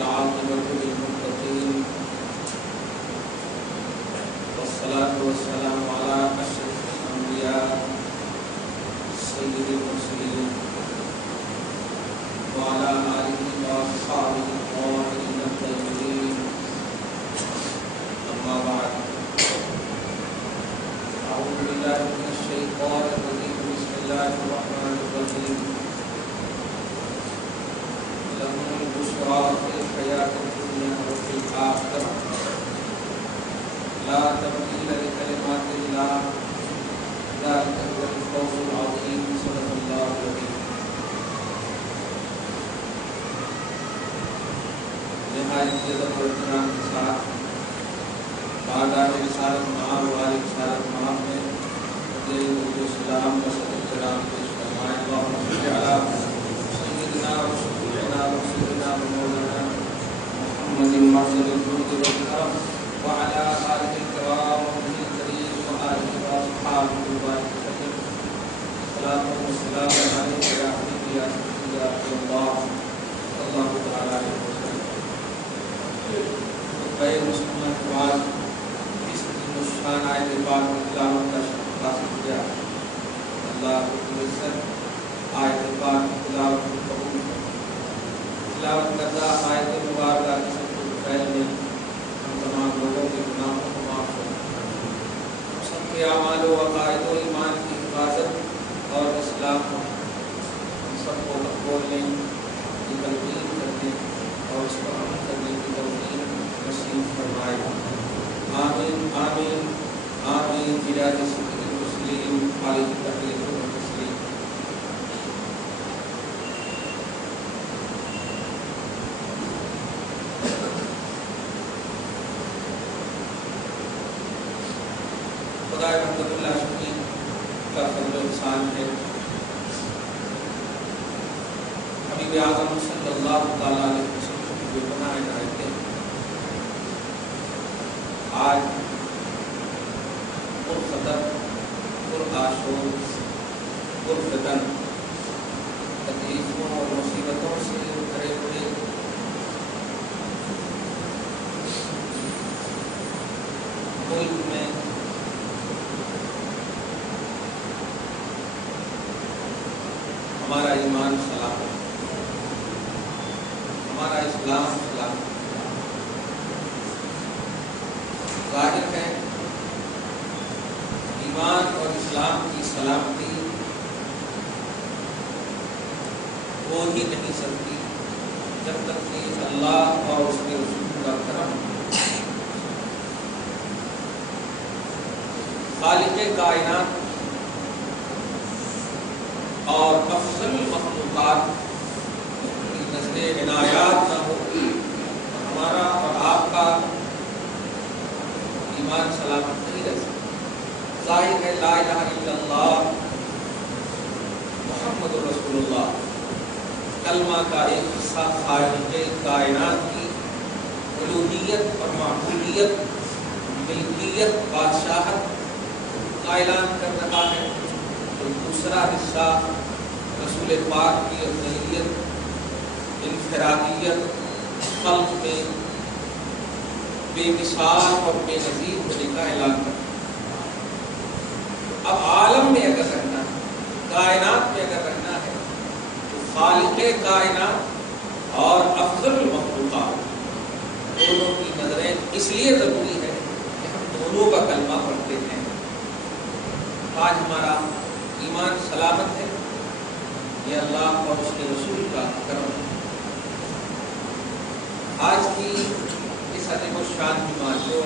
والعاقبة للمتقين والصلاة والسلام على أشرف الأنبياء سيد المرسلين وعلى آله وأصحابه الطاهرين الطيبين أما بعد أعوذ بالله من الشيطان الرجيم بسم الله الرحمن الرحيم لهم البشرى في الحياة الدنيا وفي الآخرة لا تبديل لكلمات الله ذلك هو الفوز العظيم صدق الله العظيم. نہایت عزت و احترام کے ساتھ بارگاہ رسالت مآب والی رسالت مآب میں اردو سلام و صدق کرام پیش فرمائے. اللہم صل علی سیدنا و شفیعنا و سیدنا و مولانا محمد محمد الجود والکرم وعلى آلہ الکرام وصحبہ الکریم وآلہ واصحابہ البارک وسلم. صلاۃ و سلام علیک یا حبیبی یا شفیعی یا رسول اللہ صلی اللہ تعالی علیہ وسلم. خطبہ مسلمہ کے بعد اس دن شان آیت پاک کی تلاوت کا شرف حاصل کیا. اللہ رب العزت آیت پاک کی تلاوت کو قبول کرے. تلاوت کردہ آیت مبارکہ کی سب کو پہل میں ہم تمام لوگوں کے گناہوں کو معاف کرے. ہم سب کے اعمال و عقائد و ایمان کی حفاظت اور اصلاح کو ہم سب کو بولنے کی تلقین کرنے اور اس پر عمل کرنے کی توفیق نصیب فرمائے. آمین آمین آمین بجاہ سید المرسلین علیہ تحیۃ و تسلیم. خدا رحمت اللہ شکیل کا فضل و احسان ہے. حبیب اعظم صلی اللہ تعالیٰ علیہ وسلم کی بے پناہ عنایتیں آج پرخطر پرآشوب پرفتن تکلیفوں اور مصیبتوں سے بھرے ہوئے ملک میں ہمارا ایمان سلامت، ہمارا اسلام سلامت. ظاہر ہے ایمان اور اسلام کی سلامتی ہو ہی نہیں سکتی جب تک کہ اللہ اور اس کے رسول کا کرم. خالق کائنات اور افضل مخلوقات کی نظر عنایات نہ ہو ہمارا اور آپ کا ایمان سلامت نہیں رہ سکتا. ظاہر ہے لا الہ الا اللہ محمد رسول اللہ کلمہ کا ایک حصہ خالق کائنات کی الوہیت اور معبودیت ملکیت بادشاہت کا اعلان کر رہا ہے، اور دوسرا حصہ رسول پاک کی افضلیت انفرادیت خلق میں بے مثال اور بے نظیر ہونے کا اعلان کرتا ہے. اب عالم میں اگر رہنا ہے، کائنات میں اگر رہنا ہے تو خالق کائنات اور افضل المخلوقات دونوں کی نظریں اس لیے ضروری ہے کہ ہم دونوں کا کلمہ پڑھتے ہیں. آج ہمارا ایمان سلامت ہے، یہ اللہ اور اس کے رسول کا کرم ہے. آج کی اس عظیم الشان جمعہ جو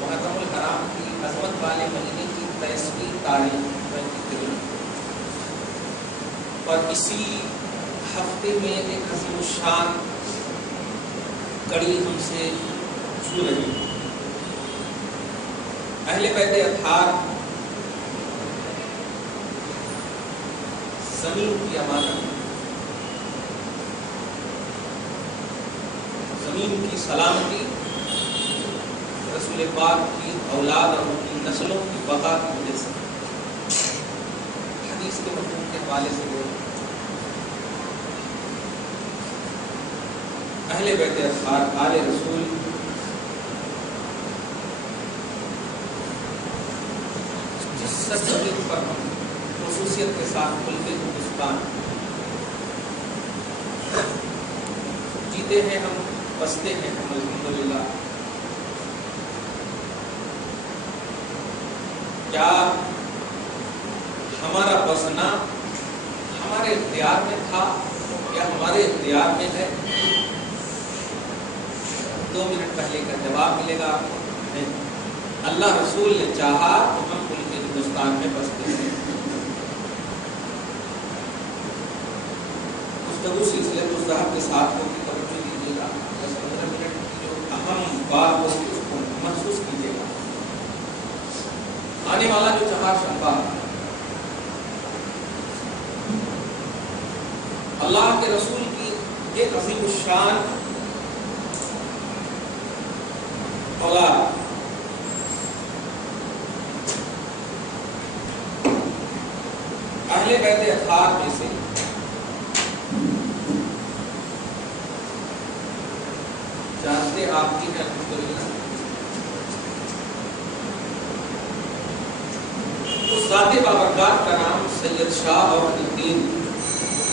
محرم الحرام کی عظمت والے مہینے کی 23ویں تاریخ اور اسی ہفتے میں ایک عظیم الشان کڑی ہم سے چھو رہی ہے. اہل بیت اطہار زمین کی امانت، زمین کی سلامتی رسول پاک کی اولاد اور ان کی نسلوں کی بقا کی وجہ سے. حدیث کے مفہوم کے حوالے سے وہ اہل بیت اطہار آل رسول جس سرزمین پر ہم خصوصیت کے ساتھ ملک ہندوستان جیتے ہیں، ہم بستے ہیں، ہم الحمدللہ، کیا ہمارا بسنا ہمارے اختیار میں تھا یا ہمارے اختیار میں ہے؟ 2 منٹ پہلے کا جواب ملے گا آپ کو، نہیں۔ اللہ رسول نے چاہا تو ہم ملک ہندوستان میں بستے ہیں۔ گفتگو سلسلے تو صاحب کے ساتھ ہوگی، توجہ دیجیے گا، 10-15 منٹ کی جو اہم بات ہوگی اس کو محسوس کیجیے گا۔ آنے والا جو چہارشنبہ اللہ کے رسول کی ایک عظیم الشان اولاد اہل بیت اطہار میں سے جانتے آپ کی ہے الحمدللہ، اس ذات بابرکات کا نام سید شاہ اور الدین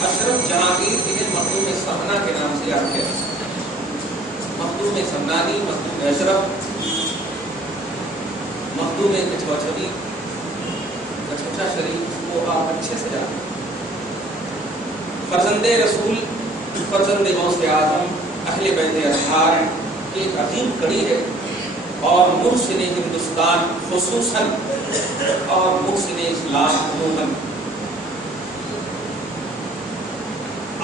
اشرف جہانگیر جنہیں مخدوم سمنا کے نام سے یاد کیا، مخدوم سمنانی، مخدوم اشرف، مخدوم کچھوچھوی، کچھوچھا شریف کو آپ اچھے سے جانتے ہیں۔ فرزند رسول، فرزند غوث اعظم، اہل بیت اطہار کی ایک عظیم کڑی ہے، اور محسن ہندوستان خصوصاً اور محسن اسلام عموماً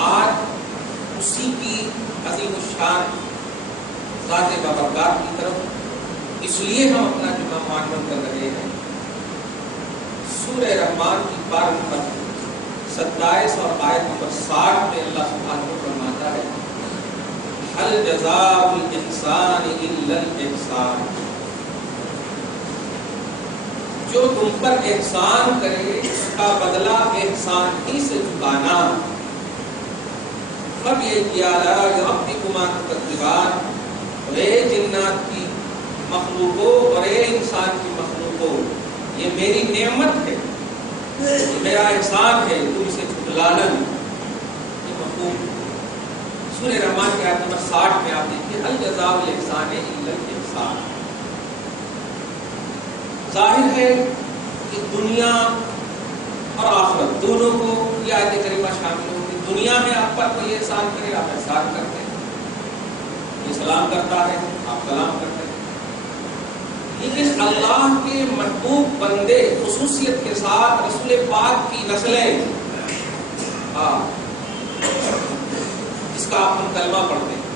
آج اسی کی عظیم الشان ذات بابرکات کی طرف اس لیے ہم اپنا جمعہ معلوم کر رہے ہیں۔ سورہ رحمان کی 12 نمبر 27 اور آیت نمبر 60 میں اللہ سبحانہ و فرماتا ہے، هل جزاء الانسان الا الاحسان، جو تم پر احسان کرے اس کا بدلہ احسان ہی سے چکانا۔ اب یہ کیا ربکما تکذبان، اے جنات کی مخلوقوں اور اے انسان کی مخلوقوں، یہ میری نعمت ہے، یہ میرا احسان ہے، تم اسے جھٹلانا۔ یہ مفہوم سورہ رحمان کے آیت نمبر 60 میں آپ دیکھیے، هل جزاء الاحسان الا الاحسان۔ ظاہر ہے کہ دنیا اور آخرت دونوں کو یہ آیت کریمہ شامل ہوگی۔ دنیا میں آپ پر کوئی احسان کرے آپ احسان کرتے ہیں، یہ سلام کرتا ہے آپ سلام کرتے ہیں، لیکن اللہ کے محبوب بندے خصوصیت کے ساتھ رسول پاک کی نسلیں، اس کا آپ ہم کلمہ پڑھتے ہیں،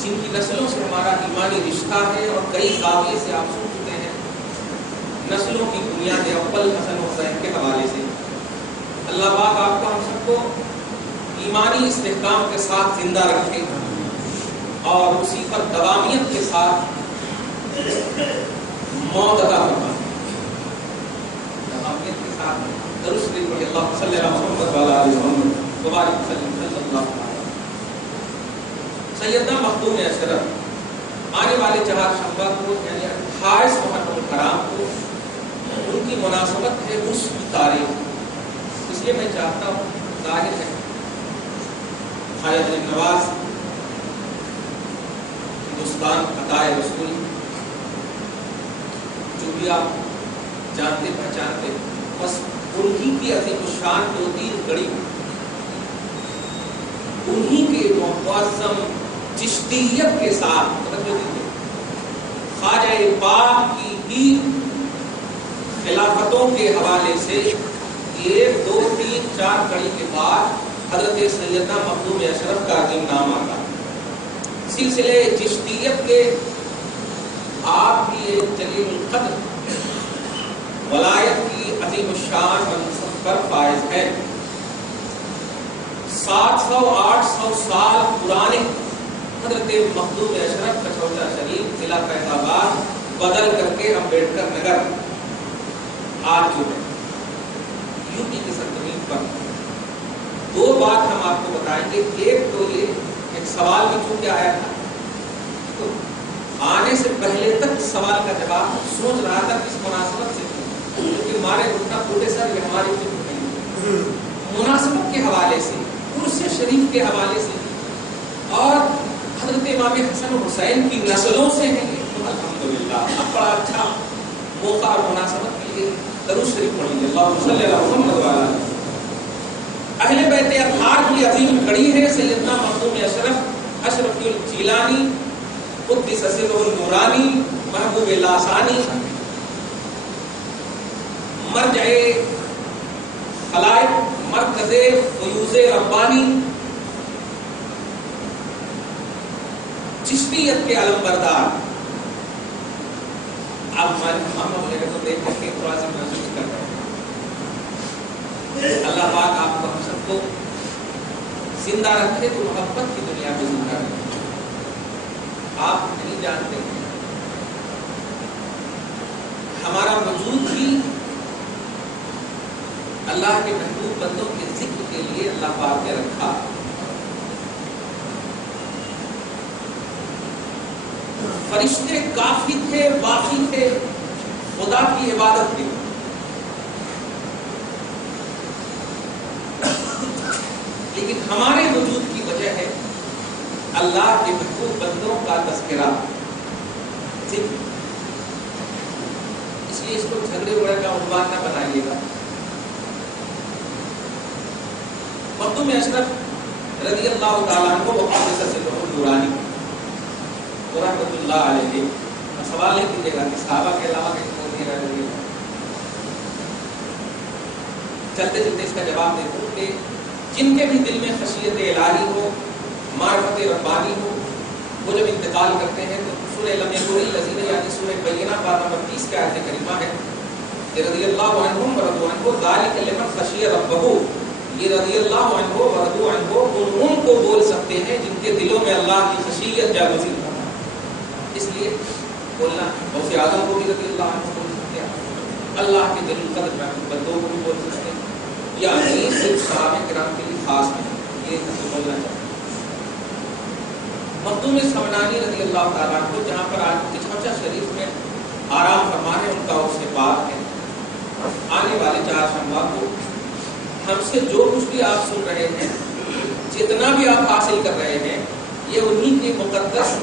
جن کی نسلوں سے ہمارا ایمانی رشتہ ہے، اور کئی زاویے سے آپ سن چکے ہیں نسلوں کی بنیاد اول حسن حسین کے حوالے سے۔ اللہ پاک آپ کو ہم سب کو ایمانی استحکام کے ساتھ زندہ رکھے اور اسی پر دوامیت کے ساتھ موت عطا فرمائے، دوامیت کے ساتھ درود شریف پڑھیں، اللہ صلی اللہ علیہ وسلم وبارک وسلم صلی اللہ علیہ وسلم۔ سیدنا مخدوم اشرف آنے والے چہارشنبہ کو یعنی 28 محرم الحرام کو ان کی مناسبت ہے اس کی تاریخ، اس لیے میں چاہتا ہوں، ظاہر ہے خواجہ غریب نواز ہندوستان عطائے رسول جو بھی آپ جانتے پہچانتے، بس انہی کی عظیم الشان 2-3 کڑی، انہی کے معظم چشتیت کے ساتھ خواجہ پاک کی ہی خلافتوں کے حوالے سے 1 2 3 4 کڑی کے بعد حضرت سیدنا مخدوم اشرف کا عظیم نام آتا ہے۔ سلسلے چشتیت کے آپ کی ایک جلیل القدر ولایت کی عظیم الشان منصب پر فائز ہے۔ 700-800 سال پرانے حضرت مخدوم اشرف کچھوچھا شریف ضلع فیض آباد بدل کر کے امبیڈکر نگر آج جو ہے یو پی کی سرزمین پر دو بات ہم آپ کو بتائیں گے. ایک تو یہ ایک سوال بھی چونکہ آیا تھا تو آنے سے پہلے تک اس سوال کا جواب سوچ رہا تھا کس مناسبت سے، کیونکہ ہمارے گھٹنا ٹوٹے سر یہ ہماری فکر نہیں، مناسبت کے حوالے سے، عرس شریف کے حوالے سے اور حضرت امام حسن و حسین کی نسلوں سے ہیں یہ، تو الحمدللہ اب بڑا اچھا موقع اور مناسبت کے لیے درود شریف پڑھیں گے. اللہم صلی علی محمد و علی اہل بیت اطہار کی عظیم کڑی ہے سیدنا مخدوم اشرف اشرفی الجیلانی قدس سرہ النورانی محبوب لاسانی مرجع خلائق مرکز فیوض ربانی چشتیت کے علم بردار. اب ہم میرے کو دیکھ کر کے تھوڑا سا محسوس کر رہے ہیں اللہ پاک آپ کو ہم سب کو زندہ رکھے تو محبت کی دنیا میں زندہ رکھے. آپ نہیں جانتے ہیں ہمارا وجود بھی اللہ کے محبوب بندوں کے ذکر کے لیے اللہ پاک نے رکھا. فرشتے کافی تھے، باقی تھے، خدا کی عبادت کی. لیکن ہمارے وجود کی وجہ ہے اللہ کے محبوب بندوں کا تذکرہ، ذکر. اس لیے اس کو جھگڑے وغیرہ کا عنوان نہ بنائیے گا. مخدوم اشرف رضی اللہ تعالیٰ عنہ وقت سے دورانی رحمۃ اللہ علیہ، سوال نہیں کیجیے گا کہ صحابہ کے علاوہ کہیں کوئی نہیں رہ گئے. چلتے چلتے اس کا جواب دے دوں کہ جن کے بھی دل میں خشیت الہی ہو، معرفت ربانی ہو، وہ جب انتقال کرتے ہیں تو سورہ لم یکن الذین یعنی سورہ بینہ پارہ نمبر 30 کا آیت کریمہ ہے کہ رضی اللہ عنہم ورضوا عنہ ذالک لمن خشی ربہ. یہ رضی اللہ عنہ ورضوا عنہ ان کو بول سکتے ہیں جن کے دلوں میں اللہ کی خشیت جاگزی ہو. اس لیے بولنا غوث اعظم کو بھی رضی اللہ عنہ بول سکتے ہیں، اللہ کے دل القدر بندوں کو بھی بول سکتے ہیں، یا صرف صحابہ کرام کے لیے خاص نہیں، یہ بولنا چاہتے ہیں. مخدوم سمنانی رضی اللہ تعالیٰ عنہ جہاں پر آج چچا شریف میں آرام فرما ہے، ان کا عرص پاک ہے. آنے والے 4 شنبہ کو ہم سے جو کچھ بھی آپ سن رہے ہیں، جتنا بھی آپ حاصل کر رہے ہیں، یہ انہی کے مقدس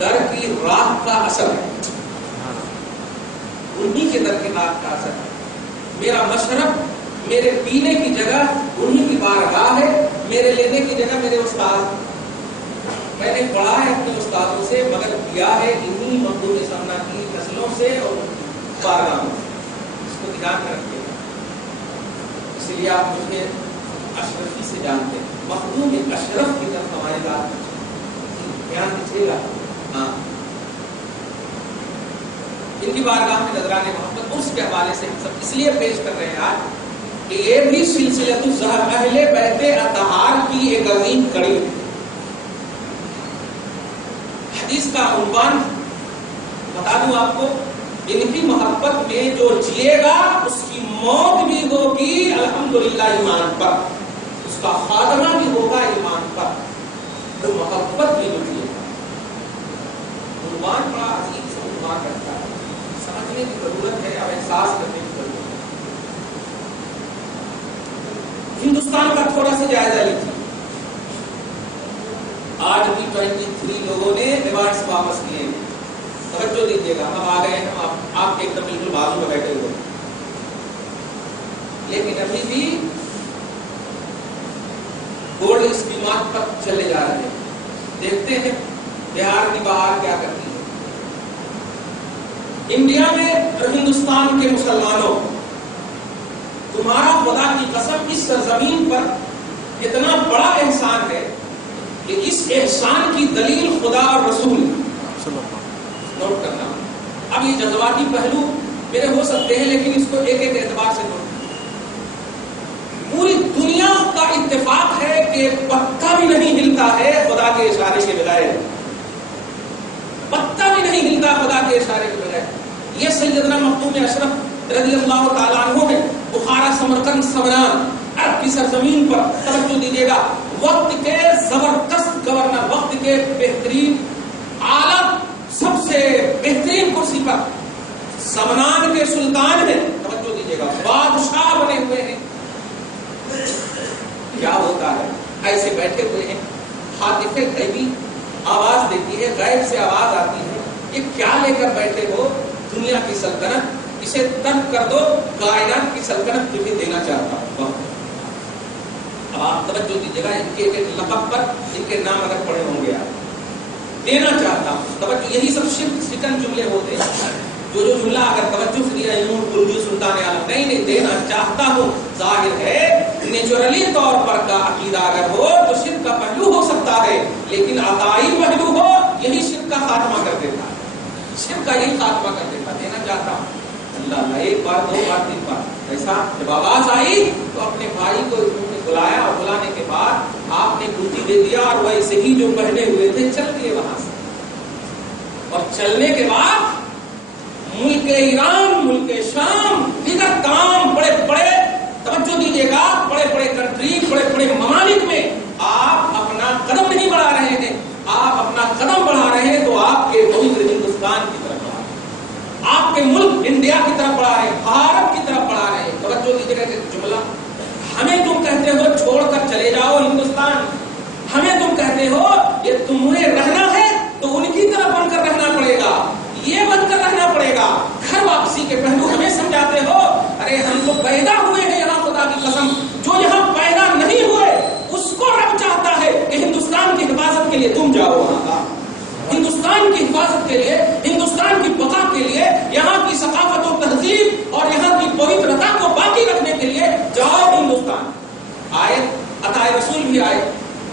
در کی راہ کا اثر ہے، انہی کے در کی راہ کا اثر ہے. میرا مشرب، میرے پینے کی جگہ انہی کی بارگاہ ہے، میرے لینے کی جگہ میرے استاد. میں نے پڑھا ہے اپنے استادوں سے، مگر کیا ہے انہی مخدوم سمنا کی نسلوں سے اور بارگاہوں سے. اس کو دھیان میں رکھیے گا. اس لیے آپ مجھے اشرفی سے جانتے ہیں، مخدوم اشرف کی طرف ہماری بات دھیان دیجیے گا. ہاں، ان کی بارگاہ میں نذران محبت اس کے حوالے سے ہم سب اس لیے پیش کر رہے ہیں آج کہ یہ بھی سلسلۃ الظہر اہل بیت اطہار کی ایک عظیم کڑی ہے. حدیث کا عنوان بتا دوں آپ کو، ان کی محبت میں جو جیے گا اس کی موت بھی ہوگی الحمدللہ ایمان پر، اس کا خاتمہ بھی ہوگا ایمان پر. تو محبت بھی جو جیے گا، عنوان بڑا عظیم سے عنوان رکھتا ہے، سمجھنے کی ضرورت ہے اور احساس کرنے کی ضرورت ہے. ہندوستان کا تھوڑا سا جائزہ لیجیے. آج بھی 23 لوگوں نے ریوارڈز واپس کیے ہیں. توجہ دیجیے گا، ہم آ گئے ہیں، ہم آپ کے ایک دم بالکل بازو میں بیٹھے ہوئے، لیکن ابھی بھی گولڈ اسکیمات پر چلے جا رہے ہیں. دیکھتے ہیں بہار کی بہار کیا کرتی ہے. انڈیا میں اور ہندوستان کے مسلمانوں، تمہارا خدا کی قسم اس سرزمین پر اتنا بڑا احسان ہے کہ اس احسان کی دلیل خدا اور رسول. نوٹ کرنا، اب یہ جذباتی پہلو میرے ہو سکتے ہیں لیکن اس کو ایک ایک اعتبار سے نوٹ کرنا. پوری دنیا کا اتفاق ہے کہ پتا بھی نہیں ہلتا ہے خدا کے اشارے کے بغیر، پتا بھی نہیں ہلتا خدا کے اشارے کے بغیر. یہ سیدنا مخدوم اشرف رضی اللہ تعالیٰ عنہ نے بخارا، سمرقند، سمنان، عرب کی سرزمین پر توجہ دیجیے گا وقت کے زبردست گورنر، وقت کے بہترین عالم، سب سے بہترین کرسی پر سمنان کے سلطان ہیں، توجہ دیجیے گا، بادشاہ بنے ہوئے ہیں. کیا ہوتا ہے؟ ایسے بیٹھے ہوئے ہیں، ہاتف غیبی آواز دیتی ہے، غیب سے آواز آتی ہے، یہ کیا لے کر بیٹھے ہو؟ دنیا کی سلطنت، اسے ترک کر دو، کائنات کی سلطنت تمہیں دینا چاہتا ہوں. اب آپ توجہ دیجیے گا، ان کے ایک لقب پر ان کے نام اگر پڑے ہوں گے آپ، دینا چاہتا ہوں. توجہ، یہی سب شرک سکن جملے ہوتے ہیں. جو جملہ اگر توجہ سے دیا یوں اردو سلطان عالم نہیں دینا چاہتا ہوں، ظاہر ہے نیچرلی طور پر کا عقیدہ اگر ہو تو شرک کا پہلو ہو سکتا ہے، لیکن عقائی پہلو ہو یہی شرک کا خاتمہ کر دیتا ہے. شرک کا یہی خاتمہ کر دیتا. دینا چاہتا ہوں اللہ اللہ، ایک بار، دو بار، تین بار. ایسا جب آواز آئی تو اپنے بھائی کو بلایا، اور بلانے کے بعد آپ نے گوتی دے دیا، اور ویسے ہی جو پہنے ہوئے تھے چل دیے وہاں سے. اور چلنے کے بعد ملک ایران، ملک شام، دیگر تمام بڑے بڑے، توجہ دیجیے گا، بڑے بڑے کنٹری، بڑے بڑے ممالک میں آپ اپنا قدم نہیں بڑھا رہے ہیں. آپ اپنا قدم بڑھا رہے ہیں تو آپ کے ملک ہندوستان کی طرف بڑھا رہے ہیں، آپ کے ملک انڈیا کی طرف بڑھا رہے ہیں، بھارت کی طرف بڑھا رہے ہیں. توجہ دیجیے گا کہ جملہ، ہمیں تم کہتے ہو چھوڑ کر چلے جاؤ ہندوستان، ہمیں تم کہتے ہو یہ تمہیں رہنا ہے تو ان کی طرف بن کر رہنا پڑے گا، یہ بن کر رہنا پڑے گا. گھر واپسی کے پہلو ہمیں سمجھاتے ہو، ارے ہم تو پیدا ہوئے ہیں یہاں، خدا کی قسم جو یہاں پیدا نہیں ہوئے اس کو رب چاہتا ہے کہ ہندوستان کی حفاظت کے لیے تم جاؤ وہاں کا، ہندوستان کی حفاظت کے لیے، ہندوستان کی بقا کے لیے، یہاں کی ثقافت و تہذیب اور یہاں کی پوترتا کو باقی رکھنے کے لیے جاؤ ہندوستان. آئے عطائے رسول بھی آئے،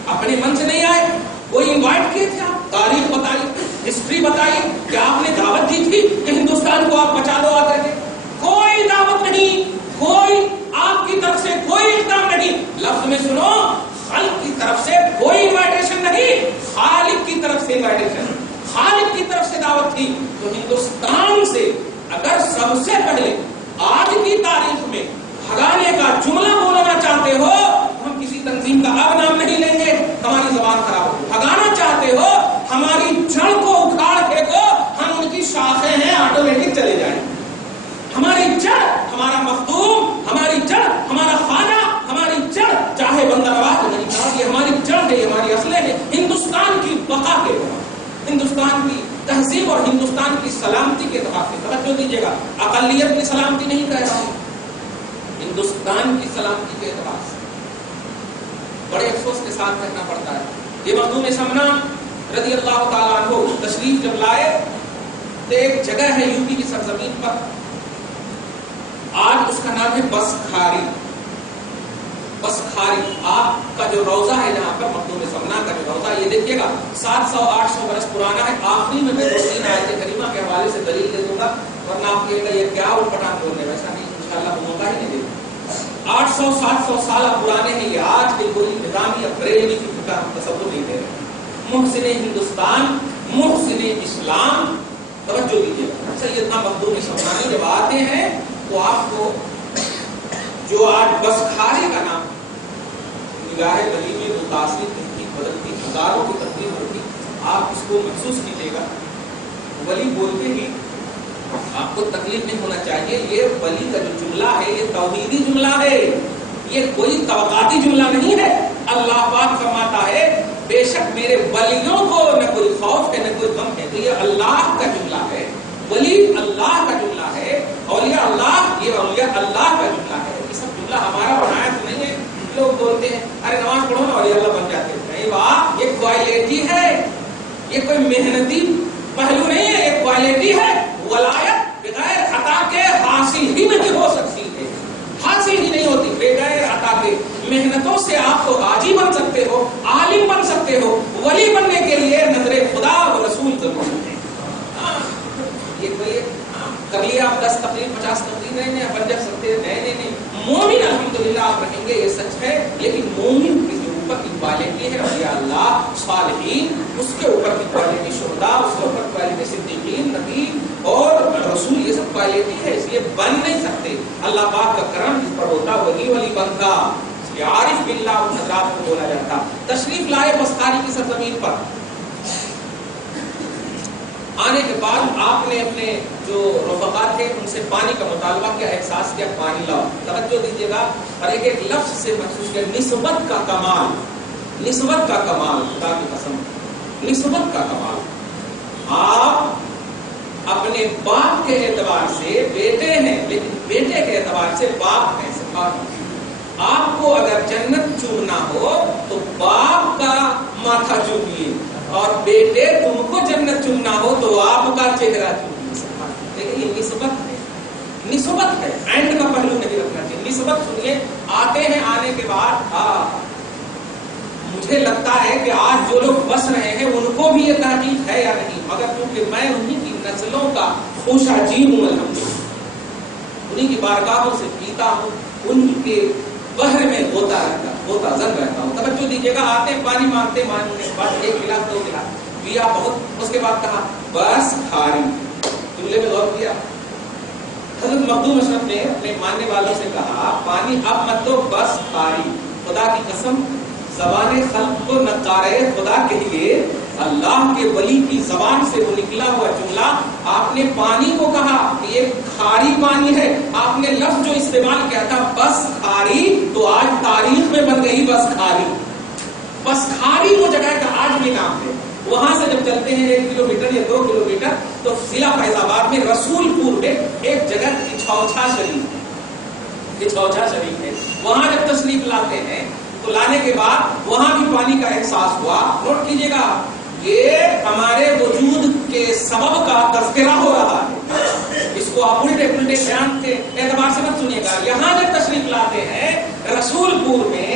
اپنے من سے نہیں آئے، کوئی انوائٹ کیے تھے؟ آپ تاریخ بتائیے، ہسٹری بتائیے، کیا آپ نے دعوت دی تھی کہ ہندوستان کو آپ بچا لو آ کر کے؟ کوئی دعوت نہیں، کوئی آپ کی طرف سے کوئی اقدام نہیں. لفظ میں سنو، خلق کی طرف سے کوئی انوائٹیشن نہیں، خالق کی طرف سے انوائٹیشن، خالق کی طرف سے دعوت تھی. تو ہندوستان سے اگر سب سے پہلے آج کی تاریخ میں بھگانے کا جملہ بولنا چاہتے ہو، ہم کسی تنظیم کا اب نام نہیں لیں گے، ہماری زبان خراب ہو. بھگانا چاہتے ہو، ہماری جڑ کو اکھاڑ پھینکو، ہم ان کی شاخیں ہیں، آٹومیٹک چلے جائیں. ہماری جڑ، ہمارا مخدوم، ہماری جڑ، ہمارا خانہ، ہماری جڑ چاہے بندہ نواز نہیں تھا، یہ ہماری جڑ ہے، یہ ہماری اصلیں ہیں. ہندوستان کی بقا کے بعد، ہندوستان کی تہذیب اور ہندوستان کی سلامتی کے اعتبار سے، توجہ دیجیے گا، اقلیت کی سلامتی نہیں کہہ رہا ہوں، ہندوستان کی سلامتی کے اعتبار سے بڑے افسوس کے ساتھ کہنا پڑتا ہے. یہ مخدوم سمنا رضی اللہ تعالیٰ عنہ تشریف جب لائے تو ایک جگہ ہے یو پی کی سرزمین پر، آج اس کا نام ہے بسکھاری. بسکھاری آپ کا جو روضہ ہے جہاں پر مخدوم سمنا کا جو روضہ، یہ دیکھیے گا 700-800 برس پرانا ہے. آخری میں 2-3 آیت کریمہ کے حوالے سے دلیل دے دوں گا، ورنہ آپ کہے گا یہ کیا اٹ پٹانگ بول رہے ہیں. ویسا نہیں، انشاءاللہ موقع ہی نہیں دے گا. 800-700 سال پرانے ہیں یہ. آج کے کوئی نظامی یا بریلوی کی فکر ہم تصور نہیں دے رہے. محسن ہندوستان، محسن اسلام، توجہ دیجیے. سیدنا مخدوم سمنانی جب آتے ہیں تو آپ کو جو آج بسکھاری کا نام نگاہ گلی میں متاثر تحقیق بدلتی، ہزاروں کی تقدیر ہوتی، آپ اس کو محسوس کیجیے گا. ولی بولتے ہی آپ کو تکلیف نہیں ہونا چاہیے. یہ ولی کا جو جملہ ہے یہ توحیدی جملہ ہے، یہ کوئی توقعاتی جملہ نہیں ہے. اللہ پاک فرماتا ہے بے شک میرے ولیوں کو نہ کوئی خوف ہے نہ کوئی غم ہے. تو یہ اللہ کا جملہ ہے، ولی اللہ کا جملہ ہے، اولیاء اللہ، یہ اولیاء اللہ کا جملہ ہے. یہ سب جملہ ہمارا بنایا تو نہیں ہے. لوگ بولتے ہیں ارے نماز پڑھو نا اولیاء اللہ بن جاتے ہیں. نہیں بات، یہ کوالٹی ہے، یہ کوئی محنتی پہلو نہیں ہے، یہ کوالٹی ہے. ولایت بغیر عطا کے حاصل ہی نہیں ہو سکتی ہے، حاصل ہی نہیں ہوتی بغیر عطا کے. محنتوں سے آپ تو حاجی بن سکتے ہو، عالم بن سکتے ہو، ولی بننے کے لیے نظر خدا و رسول ضرور ہے. یہ کوئی کر لیا آپ 10 تقریر 50 تقریر نہیں بن جا سکتے. نہیں، مومن الحمدللہ آپ رہیں گے، یہ سچ ہے. لیکن مومن کی اوپر کی کوالٹی ہے اولیاء اللہ، صالحین، اس کے اوپر کی کوالٹی شہداء، اس کے اوپر کوالٹی صدیقین، نبی اور رسول، یہ سب کوالٹی ہے. اس لیے بن نہیں سکتے. اللہ پاک کا کرم جس پر ہوتا وہی ولی بنتا. یہ عارف باللہ حضرات کو بولا جاتا. تشریف لائے بسخاری کی سرزمین پر. آنے کے بعد آپ نے اپنے جو رفقا تھے ان سے پانی کا مطالبہ کیا، احساس کیا پانی لاؤ. توجہ دیجیے گا اور ایک ایک لفظ سے محسوس کیا نسبت کا کمال، نسبت کا کمال، خدا کی قسم نسبت کا کمال. آپ اپنے باپ کے اعتبار سے بیٹے ہیں لیکن بیٹے کے اعتبار سے باپ ہیں. آپ کو اگر جنت چومنا ہو تو باپ کا ماتھا چومیے اور بیٹے تم کو جنت چومنا ہو تو آپ کا چہرہ چومیے. لیکن یہ نسبت ہے، نسبت ہے، اینڈ کا پہلو نہیں رکھنا چاہیے. نسبت سنیے، آتے ہیں، آنے کے بعد مجھے لگتا ہے کہ آج جو لوگ بس رہے ہیں ان کو بھی یہ تحقیق ہے یا نہیں، مگر کیونکہ میں انہی کی نسلوں کا خوشا جی ہوں، الحمدللہ انہی کی بارگاہوں سے پیتا ہوں، ان کے بحر میں غوطہ زن رہتا ہوں. توجہ دیجیے گا، آتے پانی مانگتے بعد ایک گلاس دو گلاس پیا بہت، اس کے بعد کہا بس کھاری. جملے میں غور کیا، حضرت مخدوم اشرف نے اپنے ماننے والوں سے کہا پانی اب مت دو بس کھاری. خدا کی قسم زبان خلق کو نقارے خدا کہیے، اللہ کے ولی کی زبان سے وہ نکلا ہوا جملہ. آپ نے پانی کو کہا کہ یہ کھاری پانی ہے، آپ نے لفظ جو استعمال کیا تھا بس کھاری، تو آج تاریخ میں بن گئی بس کھاری. بس کھاری وہ جگہ کا آج بھی نام ہے. وہاں سے جب چلتے ہیں 1 کلومیٹر یا 2 کلومیٹر تو ضلع فیض آباد میں رسول پور میں ایک جگہ اچھوچھا شریف ہے. وہاں جب تشریف لاتے ہیں تو لانے کے بعد وہاں بھی پانی کا احساس ہوا. نوٹ کیجیے گا، یہ ہمارے وجود کے سبب کا تذکرہ ہو رہا ہے. اس کو آپ الٹے پلٹے بیان کے اعتبار سے مت سنیے گا. یہاں جب تشریف لاتے ہیں رسول پور میں،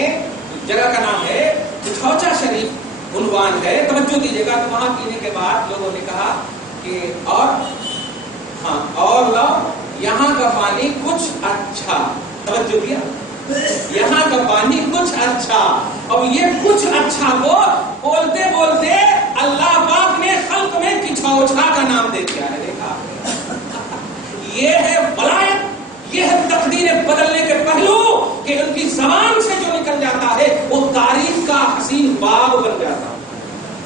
جگہ کا نام ہے اچھوچھا شریف عنوان ہے، توجہ دیجیے گا. تو وہاں پینے کے بعد لوگوں نے کہا کہ اور لاؤ، یہاں کا پانی کچھ اچھا. توجہ دیا، یہاں کا پانی کچھ اچھا. اور یہ کچھ اچھا کو بولتے بولتے اللہ پاک نے خلق میں کچھوچھا کا نام دے دیا ہے. دیکھا، یہ ہے ولایت، یہ ہے تقدیر بدلنے کے پہلو کہ ان کی زبان سے جو نکل جاتا ہے وہ تاریخ کا حسین باب بن جاتا ہے،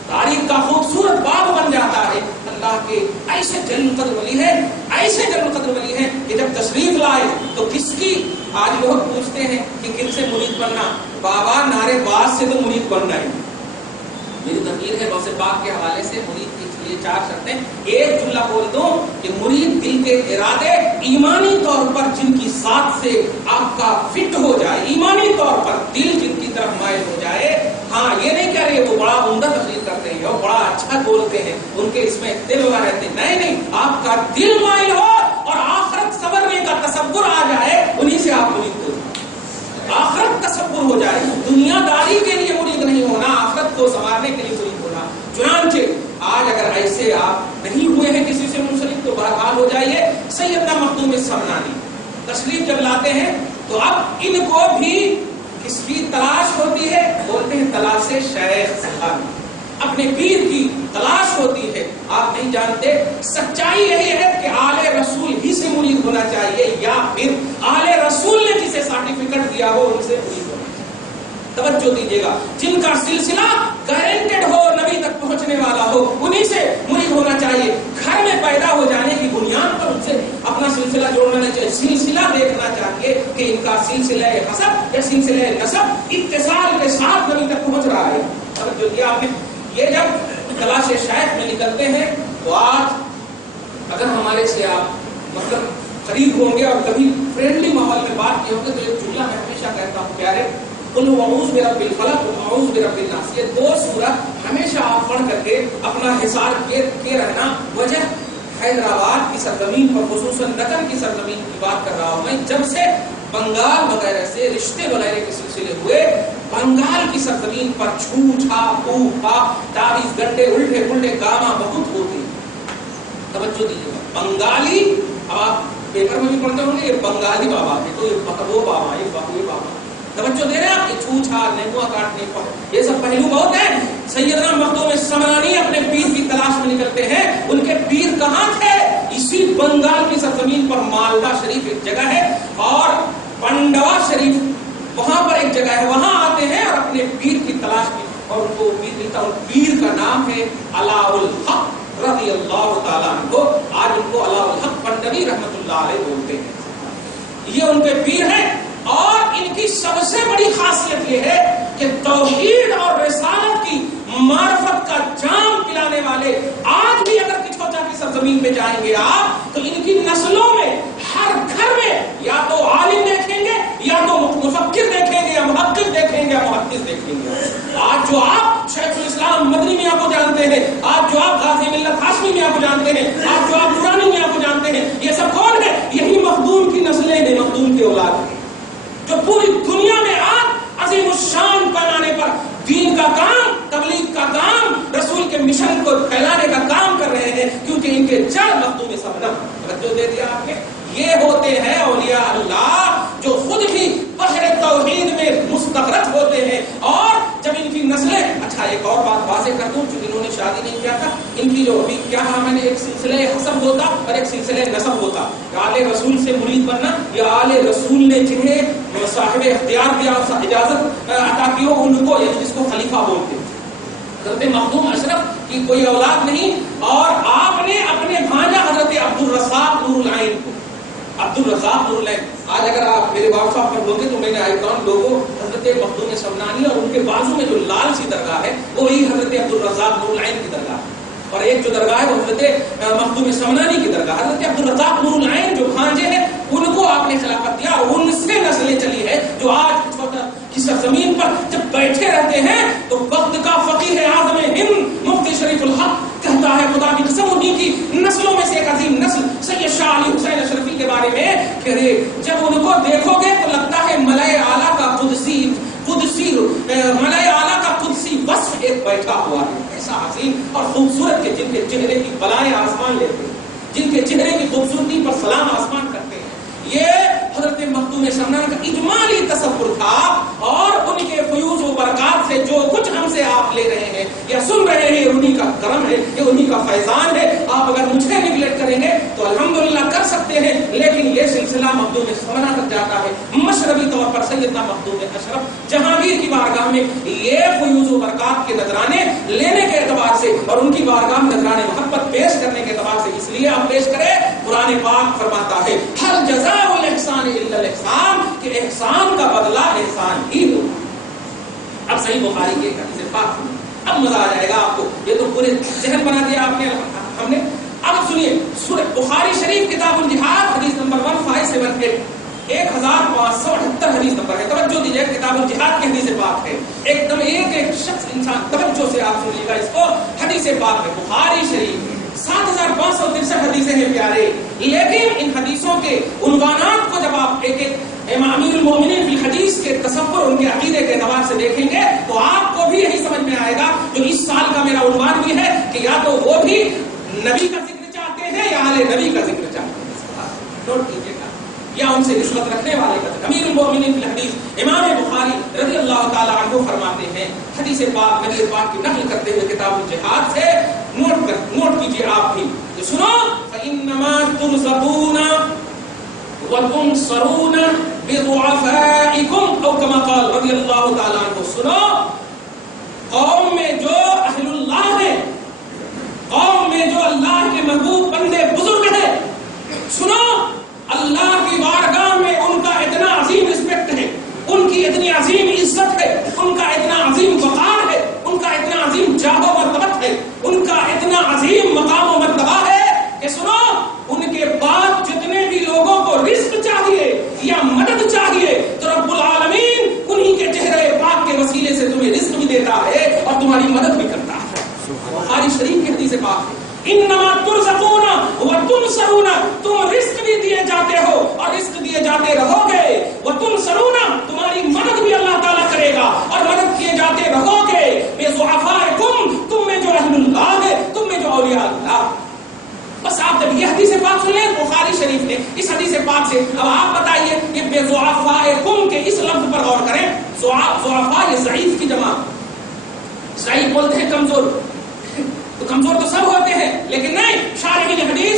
تاریخ کا خوبصورت باب بن جاتا ہے. اللہ کے ایسے جل قدر ولی ہے، ایسے جل قدر ولی ہے کہ جب تشریف لائے تو کس کی، آج لوگ پوچھتے ہیں کہ کن سے مرید بننا، بابا نعرے باز سے تو مرید بننا ہے. میری تقریر ہے غوث پاک کے حوالے سے مرید کے لیے 4 شرطیں. ایک جملہ بول دوں کہ مرید دل کے ارادے ایمانی طور پر جن کی ذات سے آپ کا فٹ ہو جائے، ایمانی طور پر دل جن کی طرف مائل ہو جائے. ہاں یہ نہیں کہہ رہے وہ بڑا عمدہ تقریر کرتے ہیں اور بڑا اچھا بولتے ہیں، ان کے اس میں دل لگا رہتے ہیں. نہیں، آپ کا دل مائل ہو اور آخرت سنورنے کا تصور آ جائے، انہی سے آپ مرید ہو جائے. آخرت تصور ہو جائے، دنیا داری کے لیے مرید نہیں ہونا، آخرت کو سنوارنے کے لیے مرید ہونا. چنانچہ آج اگر ایسے آپ نہیں ہوئے ہیں کسی سے منسلک تو بہرحال ہو جائیے. سیدنا مخدوم سمنانی تشریف جب لاتے ہیں تو اب ان کو بھی کس کی تلاش ہوتی ہے، بولتے ہیں تلاش شیخ سخاوی، اپنے پیر کی تلاش ہوتی ہے. آپ نہیں جانتے سچائی یہی ہے کہ آل رسول ہی سے مرید ہونا چاہیے یا پھر آل رسول نے جسے سرٹیفکیٹ دیا ہو ان سے مرید ہونا چاہیے. توجہ دیجیے گا، جن کا سلسلہ گارنٹیڈ ہو، نبی تک پہنچنے والا ہو، انہی سے مرید ہونا چاہیے. گھر میں پیدا ہو جانے کی بنیاد پر ان سے اپنا سلسلہ جوڑنا نہیں چاہیے. سلسلہ دیکھنا چاہیے کہ ان کا سلسلہ حسب یا سلسلہ نسب اتصال کے ساتھ نبی تک پہنچ رہا ہے. توجہ دیا آپ نے. یہ جب تلاش شیخ میں نکلتے ہیں تو آج اگر ہمارے سے آپ مطلب قریب ہوں گے اور کبھی فرینڈلی ماحول میں بات کیے ہوں گے تو ایک جملہ میں ہمیشہ کہتا ہوں پیارے، قل اعوذ برب الفلق واعوذ برب الناس، یہ 2 سورت ہمیشہ آپ پڑھ کر کے اپنا حصار کے رہنا. وجہ حیدرآباد کی سرزمین پر، خصوصاً دکن کی سرزمین کی بات کر رہا ہوں میں. جب سے بنگال وغیرہ سے رشتے وغیرہ کے سلسلے ہوئے، بنگال کی سرزمین پر چھوچا پوپا تعویذ گنڈے الٹے پلٹے کاما بہت ہوتے. توجہ دیجیے گا، بنگالی، اب آپ پیپر میں بھی پڑھتے ہوں گے یہ بنگالی بابا ہے تو یہ وہ بابا، یہ بابا. توجہ دے رہے ہیں آپ، یہ چھوچا نیبوا کاٹنے پر یہ سب پہلو بہت ہیں. سیدنا مخدوم سمنانی اپنے پیر کی تلاش میں نکلتے ہیں. ان کے پیر کہاں تھے؟ اسی بنگال کی سرزمین پر مالدہ شریف ایک جگہ ہے اور پنڈوا شریف وہاں پر ایک جگہ ہے، وہاں آتے ہیں اور اپنے پیر کی تلاش کی، اور ان کو پیر ملتا ہے، پیر کا نام ہے علاء الحق رضی اللہ تعالیٰ عنہ. آج ان کو علاء الحق پنڈوی رحمۃ اللہ علیہ بولتے ہیں. یہ ان کے پیر ہیں، اور ان کی سب سے بڑی خاصیت یہ ہے کہ توحید اور رسالت کی معرفت کا جام پلانے والے آج بھی اگر کچھوچا کی سرزمین پہ جائیں گے آپ تو ان کی نسلوں میں ہر گھر میں یا تو عالم دیکھیں گے یا تو مفکر دیکھیں گے یا محقق دیکھیں گے یا محدث دیکھیں گے. آج جو آپ شیخ الاسلام مدنی میاں کو جانتے ہیں، آج جو آپ غازی ملت ہاشمی میاں کو جانتے ہیں، آج جو آپ نورانی میاں کو جانتے ہیں، یہ سب کون ہے؟ یہی مخدوم کی نسلیں ہیں، مخدوم کی اولاد ہیں، جو پوری دنیا میں آج عظیم الشان پیمانے پر دین کا کام، تبلیغ کا کام، رسول کے مشن کو پھیلانے کا کام کر رہے ہیں، کیونکہ ان کے جڑ مخدوم سبنم. توجہ دے دیا آپ نے. یہ ہوتے ہیں اولیاء اللہ جو خود بھی بحر توحید میں مستغرق ہوتے ہیں، اور جب ان کی نسلیں. اچھا ایک اور بات واضح کر دوں، چونکہ انہوں نے شادی نہیں کیا تھا، ان کی جو ابھی کیا کہا میں نے، ایک سلسلہ حسب ہوتا اور ایک سلسلہ نسب ہوتا. آل رسول سے مرید بننا، یا آل رسول نے جنہیں صاحب اختیار دیا، اجازت عطا کی ہو، ان کو، یعنی جس کو خلیفہ بولتے ہیں. حضرت مخدوم اشرف کی کوئی اولاد نہیں، اور آپ نے اپنے بھانجا حضرت عبدالرزاق نور العین کو، عبدالرزاق نور العین، آج اگر آپ میرے واٹس ایپ پر لوگے تو میرے آئیکن لوگو حضرت مخدوم سمنانی، اور ان کے بازو میں جو لال سی درگاہ ہے وہی حضرت عبدالرزاق نور العین کی درگاہ ہے، اور ایک جو درگاہ ہے وہ حضرت مخدوم سمنانی کی درگاہ. حضرت عبدالرزاق نور العین جو بھانجے ہیں ان کو آپ نے خلافت دیا، اور ان سے نسلیں چلی ہے جو آج کی سرزمین پر جب بیٹھے رہتے ہیں تو وقت کا فقیہ اعظم ہند مفتی شریف الحق کہتا ہے خدا کی قسم انہی کی نسلوں میں سے ایک عظیم نسل سید شاہ علی حسین اشرفی کے بارے میں کہ جب ان کو دیکھو گے تو لگتا ہے ملائے اعلیٰ کا قدسی ملائے اعلیٰ کا قدسی وصف ایک بیٹھا ہوا ہے، ایسا حسین اور خوبصورت کہ جن کے چہرے کی بلائیں آسمان لیتے ہیں، جن کے چہرے کی خوبصورتی پر سلام آسمان کرتے ہیں. یہ حضرت مخدوم سمنان کا اجمالی تصور تھا، اور ان کے فیوز و برکات سے جو کچھ ہم سے آپ لے رہے ہیں یا سن رہے ہیں، انہی کا کرم ہے، یہ انہی کا فیضان ہے. آپ اگر مجھے نیگلیکٹ کریں گے تو الحمدللہ کر سکتے ہیں، لیکن یہ سلسلہ مخدوم سمنان تک جاتا ہے. مشربی طور پر سیدنا مخدوم اشرف جہانگیر کی بارگاہ میں یہ فیوز و برکات کے نذرانے لینے کے اعتبار سے اور ان کی بارگاہ میں نذرانے محبت پیش کرنے کے اعتبار سے اس لیے آپ پیش کریں. قرآن پاک فرماتا ہے ہر جزاء الاحسان الا الاحسان، کہ احسان کا بدلہ احسان ہی ہو. اب صحیح بخاری کے حدیث پاک اب مزہ آ جائے گا آپ کو، یہ تو پورے ذہن بنا دیا آپ نے ہم نے. اب سنیے سورہ بخاری شریف کتاب الجہاد حدیث نمبر 1578 1578 حدیث نمبر ہے. توجہ دیجیے، کتاب الجہاد کی حدیث پاک ہے. ایک دم ایک شخص انسان توجہ سے آپ سنیے گا اس کو. حدیث پاک ہے بخاری شریف 7563 حدیثیں ہیں پیارے، لیکن ان حدیثوں کے عنوانات کو جب آپ ایک ایک امیر المومنین فی الحدیث کے تصور، ان کے عقیدے کے اعتبار سے دیکھیں گے تو آپ کو بھی یہی سمجھ میں آئے گا جو اس سال کا میرا عنوان بھی ہے کہ یا تو وہ بھی نبی کا ذکر چاہتے ہیں یا اہل نبی کا ذکر چاہتے ہیں. نوٹ کیجیے گا، یا ان سے نسبت رکھنے والے کا ذکر. امیر المومنین فی الحدیث امام بخاری رضی اللہ تعالی عنہ فرماتے ہیں، حدیث پاک نبی پاک کی نقل کرتے ہوئے کتاب الجہاد سے، نوٹ کیجیے آپ بھی، تو سنو فَإِنَّمَا تُرْزَقُونَ وَتُنْصَرُونَ بِضُعَفَائِكُمْ، او کما قال رضی اللہ تعالی عنہ. سنو، قوم میں جو اہل اللہ ہیں، قوم میں جو اللہ کے محبوب بندے بزرگ ہیں، سنو اللہ کی بارگاہ میں ان کا اتنا عظیم رسپیکٹ ہے، ان کی اتنی عظیم عزت ہے، ان کا اتنا عظیم وقار ہے، ان کا اتنا عظیم جاہ و مرتبت ہے، ان کا اتنا عظیم مقام و مرتبہ ہے کہ سنو ان کے بعد جتنے بھی لوگوں کو رزق چاہیے یا مدد چاہیے تو رب العالمین انہی کے چہرے پاک کے وسیلے سے تمہیں رزق بھی دیتا ہے اور تمہاری مدد بھی کرتا ہے. بخاری شریف کی حدیث پاک ہے انما ترزقون وتنصرون، تم رزق بھی دیے جاتے ہو اور رزق دیے جاتے رہو گے. وتنصرون، تمہاری مدد بھی اللہ تعالیٰ کرے گا اور مدد کیے جاتے رہو گے. بضعفائکم، تم میں جو اہل اللہ ہے، تم میں جو اولیاء اللہ. بس آپ جب یہ حدیث پاک سن لیں بخاری شریف نے اس حدیث پاک سے، اب آپ بتائیے یہ بضعفائکم کے اس لفظ پر غور کریں. ضعفاء یہ ضعیف کی جمع، ضعیف بولتے ہیں کمزور، تو کمزور تو سب ہوتے ہیں لیکن نہیں. شارحین حدیث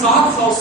700